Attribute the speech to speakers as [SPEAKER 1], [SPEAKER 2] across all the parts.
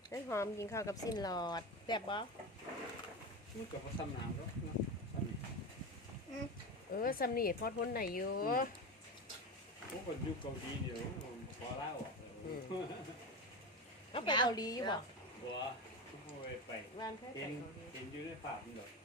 [SPEAKER 1] ได้หอมกินข้าวกับสิ้นหลอดแซ่บบ่
[SPEAKER 2] มันก็บ่ซ้ำน้ำแล้วนะซ้ำนี่
[SPEAKER 1] สำนีพอทนได้อยู่
[SPEAKER 2] โอ้คนอยู่เกาหลีเดี๋ยวพอเล่าอ่ะ
[SPEAKER 1] เอาไปเกาหลีอยู่บ่
[SPEAKER 2] บัวทุกคนไป
[SPEAKER 1] บ้านเพื่อนไป
[SPEAKER 2] เห็น
[SPEAKER 1] เกาหลี
[SPEAKER 2] เห็นอยู่ในภาพนี่ดอก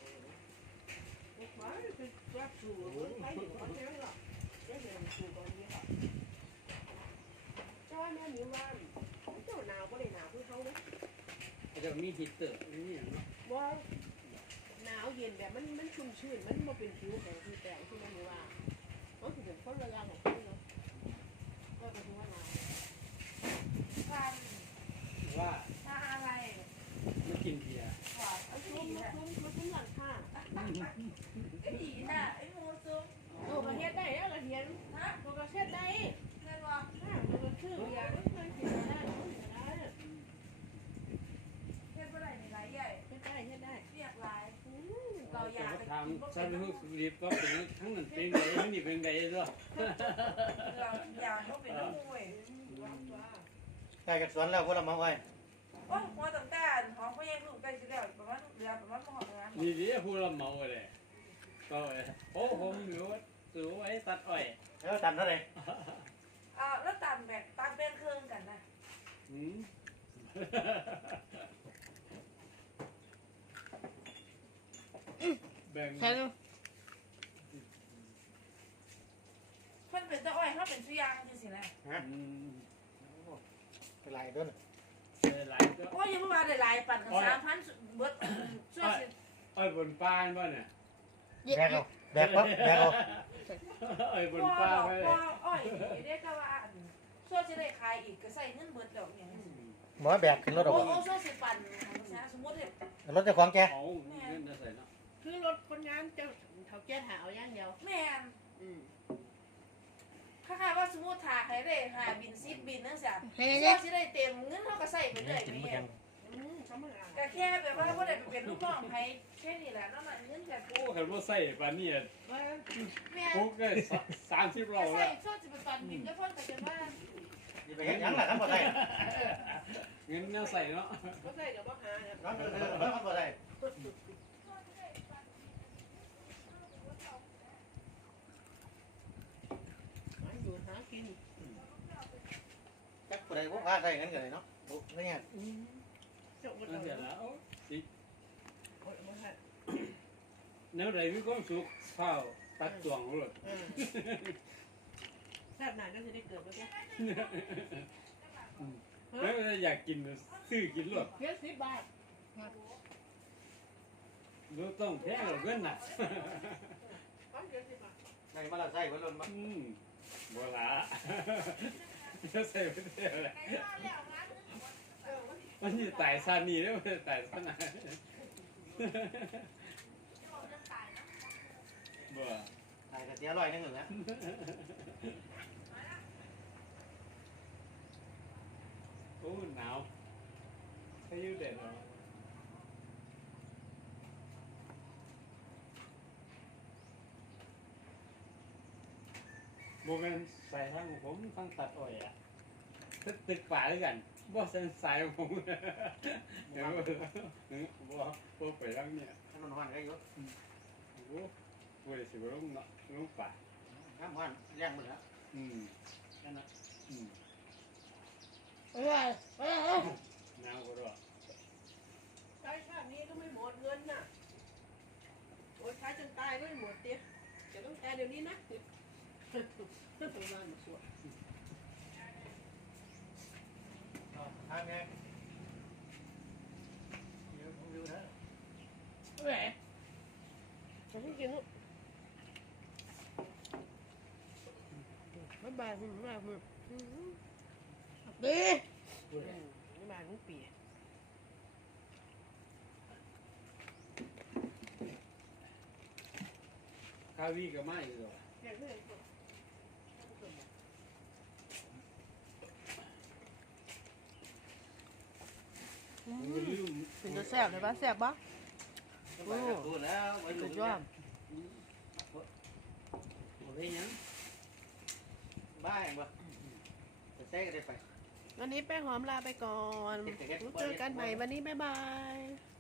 [SPEAKER 1] จ้าแม่มีว่าเจ้าหนาวก็เลยหนาวคือเขาเนี่ย
[SPEAKER 2] จะมีฮีตเตอร์นี่อย่างเนาะ
[SPEAKER 1] ว่าหนาวเย็นแบบมันชุ่มชื้นมันมาเป็นผิวแข็งคือแตงที่มันมีว่าเขาถึงเป็นคนระยะของเขาเนาะก็เป็นว่าหนาว
[SPEAKER 3] ฟัน
[SPEAKER 2] ว่า
[SPEAKER 3] ทาอะไร
[SPEAKER 2] ไม่กินเบียร์
[SPEAKER 3] หวาน
[SPEAKER 1] เอา
[SPEAKER 3] ดี
[SPEAKER 1] ชุ่มหลังค่ะ
[SPEAKER 3] ก็ดีน่ะไอ้หมูซุ้ม
[SPEAKER 1] โอ้ประเทศได้แล้วกระเทียม
[SPEAKER 3] ฮะ
[SPEAKER 1] ตัวประเทศได้
[SPEAKER 3] เงินว่า
[SPEAKER 1] ตัวชื่ออย่างมันกินได้
[SPEAKER 3] เฮ็ดบ่ได้ในหลายใหญ่
[SPEAKER 1] เฮ็ดได้เฮ็ดได้
[SPEAKER 3] เรียกหลายเราอยาก
[SPEAKER 2] ทำซาบิฮุสลิปก็เป็นทั้งนั้นเป็นไงทั้งนี้เป็นไงด้วย
[SPEAKER 3] เราอยากเขาเป็นน้ำมวย
[SPEAKER 4] ใกล้จากสวนแล้วพวกเรามาไว้
[SPEAKER 3] โอ้หัวตั้งแต่หอมพ่อยังลูกใกล้สิแล้วประมาณเดือนประมาณหอมนะ
[SPEAKER 2] นี่ดิพูดละเมาเลยก็โอ้ผมหรือว่าตัวไอ้ตัดอ้อย
[SPEAKER 4] แล้วตันเท่าไหร่
[SPEAKER 3] แล้วตันแบ่งตันเป็นเครื่องกันนะ
[SPEAKER 2] แบ่ง
[SPEAKER 1] ใช่ลูก
[SPEAKER 3] เพิ่นเป็นตะอ้อยเขาเป็นสุยางจังซี่นะ
[SPEAKER 4] เป็นไรด้วย
[SPEAKER 2] หลายก็
[SPEAKER 3] โอ้ยยังบ่มาได้หลายปั่นกัน3,000เบิดช่วยสิ
[SPEAKER 2] อ้อยบนป้านบ่เนี่ย
[SPEAKER 4] แบกเอาแบกปั๊บแบกเอา
[SPEAKER 2] อ้อยบน
[SPEAKER 3] พ่อ
[SPEAKER 2] ป้า
[SPEAKER 3] ดอก
[SPEAKER 2] ไว้
[SPEAKER 3] พ่ออ้อยนี่ได้ก็ว่าช่วยสิได้ขายอีกก็ใส่เงินเบิดดอกอย่างนี้
[SPEAKER 4] หมอแบกขึ้นรถเอา
[SPEAKER 3] โอ้ช่วยสิปั่นสมมุติเนี่ย
[SPEAKER 4] รถเจะของแก
[SPEAKER 2] เอาเงินจะใส่เนาะ
[SPEAKER 1] คือรถคนงานเจ้าเขาแก้หาเอาอย่างเดียว
[SPEAKER 3] แม่น
[SPEAKER 1] อืม
[SPEAKER 3] ค่าว่าสมมุติถ้าให้ได้5บิน10บินจังซี่ช่วยสิได้เต็มเงินเฮาก็ใส่ไปเรื่อย
[SPEAKER 4] กิน
[SPEAKER 3] นี่
[SPEAKER 4] ไม่แข็ง
[SPEAKER 1] เขามาอ่าน
[SPEAKER 3] ก็แค่แบบว่าบ่ได้เป็นลูกน้องไผแค่นี้แหละนั่นน่ะเงินก็
[SPEAKER 2] โอ้เห็นว่าใส่ปานนี้
[SPEAKER 1] ว่า
[SPEAKER 3] แม่
[SPEAKER 2] ปุ๊กได้30โล
[SPEAKER 3] ใส่
[SPEAKER 2] แล้ว
[SPEAKER 3] ช่วยสิไปปั่นบินก็เพิ่นก็จะว่า
[SPEAKER 4] อย่าไปเห็นยังล่ะครับบ่ได้
[SPEAKER 2] เงินแนวใส่เนาะ
[SPEAKER 1] ก็ใส่กับว่าหาครับ
[SPEAKER 4] ร้อนเดือดร้อนบ่ได้
[SPEAKER 1] หาอยู่หากิน
[SPEAKER 4] จักผู้ใดพวกพาใส่กันกันเลยเนาะบุกเนี่ย
[SPEAKER 1] เจ้าบ่
[SPEAKER 2] นั่
[SPEAKER 1] ต้อน ง
[SPEAKER 2] เสร็จแล้วสิ
[SPEAKER 1] โอ้ยบ่ให้
[SPEAKER 2] แนวใดมีความสุขข้าวตัดตวงรถ
[SPEAKER 1] ชาติหน้าก็จะได้เกิดบ่จ้ะ
[SPEAKER 2] แล้วอยากกินซื้อกินรถ
[SPEAKER 1] เพียง10 บาท
[SPEAKER 2] รถต้องแพงหรอกเงินน่ะ
[SPEAKER 1] ก็เพียง10 บาท
[SPEAKER 4] ในมาแล้วใส่บ่ล้นบ่
[SPEAKER 2] บ่ละจะใส่ไปเท่าไหร่มันจะตายซานี่แล้วมันจะตายซาไหนบ่
[SPEAKER 4] ใส่กระเทียมอร่อยนึงเหรอ
[SPEAKER 2] โอ้หนาวพายุเด็ดเหรอโมเมนต์ใส่ทางของผมทางตัดอ้อยอ่ะตึกป่าด้วยกันบ่เส้นสายของผมเดี๋ยวบ่ไปทางเนี่ย
[SPEAKER 4] ถนนห้อนก็อยู่
[SPEAKER 2] โอ้โหบ่ได้สิบ่ลงเนาะลงป่า
[SPEAKER 4] น้ำห้อนแรงหมดแล้ว
[SPEAKER 2] นั่นน่ะ
[SPEAKER 1] เอ้ย
[SPEAKER 2] หนาวก็ดอก
[SPEAKER 1] ใช้ชาตินี้ก็ไม่หมดเงินน่ะโอ้ยใช้จนตายก็ไม่หมดเตี้ยจะต้องตายเดี๋ยวนี้นะประมาณนี้สวย
[SPEAKER 4] ทางไงวิวนะ
[SPEAKER 1] แหมฉันไม่กินลูกบ๊ายบายคุณบ๊ายบายคุณดีบ๊ายบายลูกปี
[SPEAKER 2] คาวีก็มาอยู่ดอก ลืม
[SPEAKER 1] เป็นตัวแซ่บเลยปะแซ่บปะ
[SPEAKER 4] ดูแล้วไว้
[SPEAKER 1] สุ
[SPEAKER 4] ดู
[SPEAKER 1] ดยอด
[SPEAKER 2] บ่ได้หยัง
[SPEAKER 4] บ้าเองบ่จะใส่ก็ได้ไป
[SPEAKER 1] วันนี้แป้งหอมลาไปก่อน เจอกันใหม่วันนี้บ๊ายบาย